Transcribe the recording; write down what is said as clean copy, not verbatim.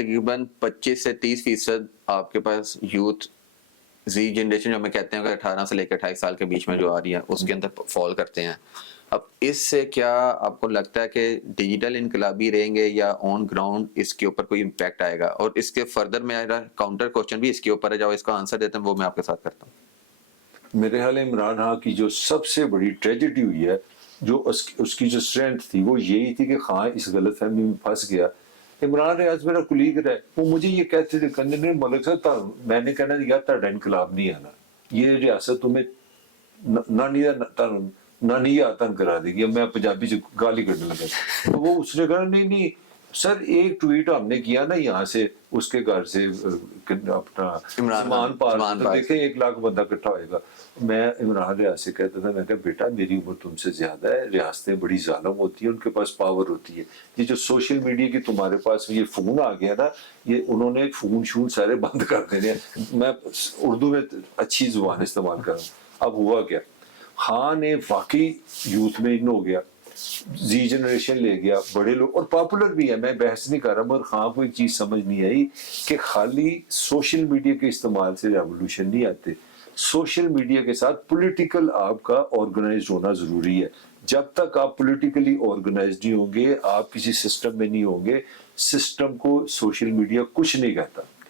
تقریباً 25 سے 30% آپ کے پاس یوتھ زی جنریشن جو ہمیں کہتے ہیں کہ 18 سے لے کے 28 سال کے بیچ میں جو آ رہی ہے اس کے اندر فال کرتے ہیں. اب اس سے کیا آپ کو لگتا ہے کہ ڈیجیٹل انقلابی رہیں گے یا آن گراؤنڈ اس کے اوپر کوئی امپیکٹ آئے گا؟ اور اس کے فردر میرا کاؤنٹر کوشچن بھی اس کے اوپر ہے، جب اس کا آنسر دیتے ہیں وہ میں آپ کے ساتھ کرتا ہوں. میرے خیال عمران خان کی جو سب سے بڑی ٹریجڈی ہوئی ہے، جو اس کی جو اسٹرینتھ تھی وہ یہی تھی کہ خان اس غلط فہمی میں پھنس گیا. عمران ریاض میرا کلیگ رہا ہے، وہ مجھے یہ کہتے تھے کہ نہیں ملک صاحب، میں نے کہنا یار تہاڈا انقلاب نہیں آنا، یہ ریاست تمہیں نانی آتن کرا دے گی. میں پنجابی سے گالی کرنے لگا تو وہ اس نے کہا نہیں سر ایک ٹویٹ ہم نے کیا نا یہاں سے اس کے گھر سے اپنا عثمان پارک تو دیکھیں 1 لاکھ بندہ اکٹھا ہوئے گا. میں عمران ریاض سے کہتا تھا، میں کہا بیٹا میری عمر تم سے زیادہ ہے، ریاستیں بڑی ظالم ہوتی ہیں، ان کے پاس پاور ہوتی ہے. یہ جو سوشل میڈیا کی تمہارے پاس یہ فون آ گیا نا، یہ انہوں نے فون شون سارے بند کر دینے. میں اردو میں اچھی زبان استعمال کر رہا ہوں. اب ہوا کیا، خان نے واقعی یوتھ میں ان ہو گیا، زی جنریشن لے گیا، بڑے لوگ اور پاپولر بھی ہے. میں بحث نہیں کر رہا، مگر خان کو ایک چیز سمجھ نہیں آئی کہ خالی سوشل میڈیا کے استعمال سے ریولوشن نہیں آتے، سوشل میڈیا کے ساتھ پولیٹیکل آپ کا آرگنائزڈ ہونا ضروری ہے. جب تک آپ پولیٹیکلی آرگنائزڈ نہیں ہوں گے، آپ کسی سسٹم میں نہیں ہوں گے. سسٹم کو سوشل میڈیا کچھ نہیں کہتا.